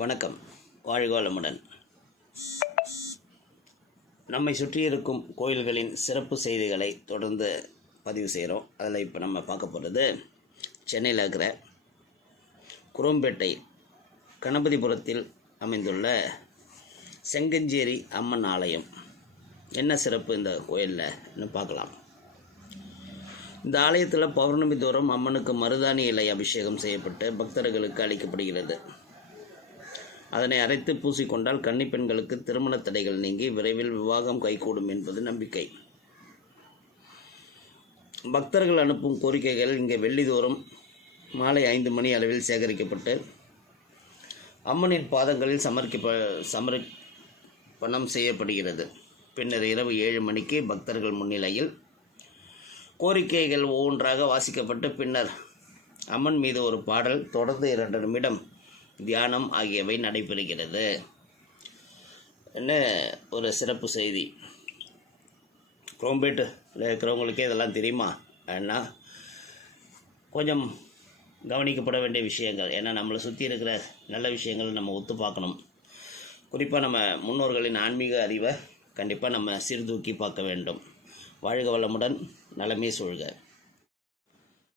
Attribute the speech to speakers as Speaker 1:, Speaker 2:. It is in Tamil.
Speaker 1: வணக்கம். வாழ்க வளமுடன் நம்மை சுற்றி இருக்கும் கோயில்களின் சிறப்பு செய்திகளை தொடர்ந்து பதிவு செய்கிறோம். அதில் இப்போ நம்ம பார்க்க போகிறது சென்னையில் இருக்கிற குரோம்பேட்டை கணபதிபுரத்தில் அமைந்துள்ள செங்கஞ்சேரி அம்மன் ஆலயம். என்ன சிறப்பு இந்த கோயிலில் பார்க்கலாம். இந்த ஆலயத்தில் பௌர்ணமி தோறும் அம்மனுக்கு மருதாணி இலை அபிஷேகம் செய்யப்பட்டு பக்தர்களுக்கு அளிக்கப்படுகிறது. அதனை அரைத்து பூசிக்கொண்டால் கன்னி பெண்களுக்கு திருமண தடைகள் நீங்கி விரைவில் விவாகம் கைகூடும் என்பது நம்பிக்கை. பக்தர்கள் அனுப்பும் கோரிக்கைகள் இங்கே வெள்ளிதோறும் மாலை ஐந்து மணி அளவில் சேகரிக்கப்பட்டு அம்மனின் பாதங்களில் சமர்ப்பிப்ப சமர்ப்பணம் செய்யப்படுகிறது. பின்னர் இரவு ஏழு மணிக்கு பக்தர்கள் முன்னிலையில் கோரிக்கைகள் ஒவ்வொன்றாக வாசிக்கப்பட்டு பின்னர் அம்மன் மீது ஒரு பாடல் தொடர்ந்து இரண்டு நிமிடம் தியானம் ஆகியவை நடைபெறுகிறது. என்ன ஒரு சிறப்பு செய்தி? குரோம்பேட்டில் இருக்கிறவங்களுக்கே இதெல்லாம் தெரியுமா? ஏன்னா கொஞ்சம் கவனிக்கப்பட வேண்டிய விஷயங்கள். ஏன்னா நம்மளை சுற்றி இருக்கிற நல்ல விஷயங்களை நம்ம ஒத்து பார்க்கணும். குறிப்பாக நம்ம முன்னோர்களின் ஆன்மீக அறிவை கண்டிப்பாக நம்ம சீர்தூக்கி பார்க்க வேண்டும். வாழ்க வளமுடன் நலமே சூழ்க.